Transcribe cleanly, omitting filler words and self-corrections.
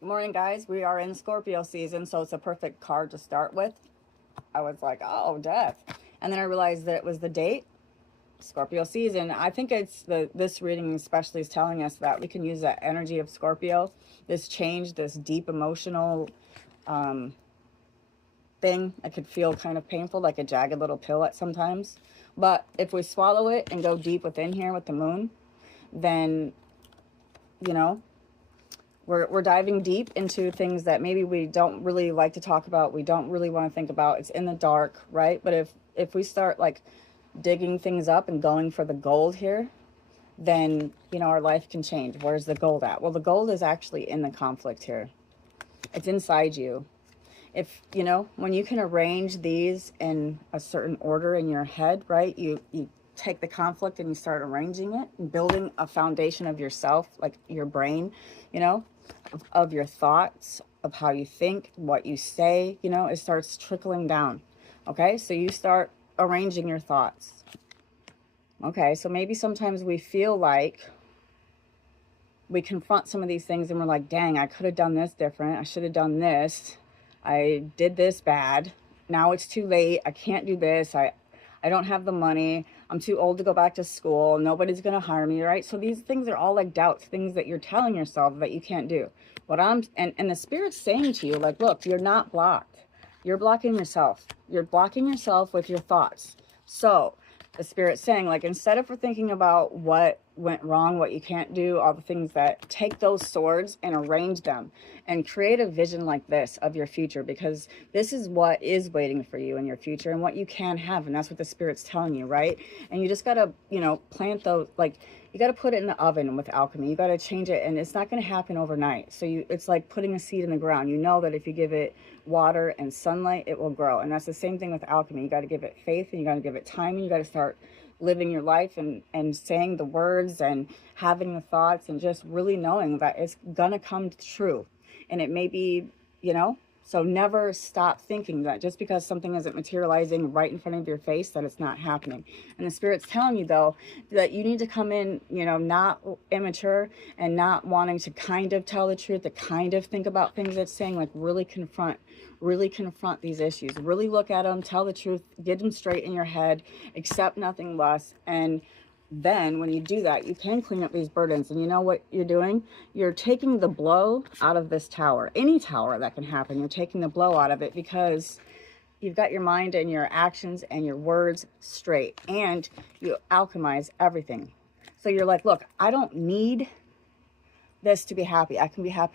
Good morning, guys. We are in Scorpio season, so it's a perfect card to start with. I was like, oh, death. And then I realized that it was the date, Scorpio season. I think it's this reading especially is telling us that we can use that energy of Scorpio, this change, this deep emotional thing. I could feel kind of painful, like a jagged little pill at sometimes. But if we swallow it and go deep within here with the moon, then, you know, we're diving deep into things that maybe we don't really like to talk about. We don't really want to think about. It's in the dark, right? But if we start like digging things up and going for the gold here, then, our life can change. Where's the gold at? Well, the gold is actually in the conflict here. It's inside you. If, when you can arrange these in a certain order in your head, right? You take the conflict and you start arranging it and building a foundation of yourself, like your brain, of your thoughts, of how you think, what you say, it starts trickling down. Okay, so you start arranging your thoughts. Okay, so maybe sometimes we feel like we confront some of these things and we're like, dang, I could have done this different. I should have done this. I did this bad. Now it's too late. I can't do this. I don't have the money. I'm too old to go back to school. Nobody's going to hire me, right? So these things are all like doubts, things that you're telling yourself that you can't do. And the Spirit's saying to you, like, look, you're not blocked. You're blocking yourself. You're blocking yourself with your thoughts. So the Spirit's saying, like, instead of thinking about what went wrong, what you can't do, all the things that, take those swords and arrange them and create a vision like this of your future, because this is what is waiting for you in your future and what you can have. And that's what the Spirit's telling you, right? And you just got to, plant those, like, you got to put it in the oven with alchemy. You got to change it, and it's not going to happen overnight. So it's like putting a seed in the ground. You know that if you give it water and sunlight, it will grow. And that's the same thing with alchemy. You got to give it faith, and you got to give it time, and you got to start living your life and saying the words and having the thoughts and just really knowing that it's gonna come true. And it may be, so never stop thinking that just because something isn't materializing right in front of your face, that it's not happening. And the Spirit's telling you, though, that you need to come in, not immature and not wanting to kind of tell the truth, to kind of think about things. It's saying, like, really confront these issues, really look at them, tell the truth, get them straight in your head, accept nothing less. And then when you do that, you can clean up these burdens. And you know what you're doing? You're taking the blow out of this tower. Any tower that can happen, you're taking the blow out of it, because you've got your mind and your actions and your words straight, and you alchemize everything. So you're like, look, I don't need this to be happy. I can be happy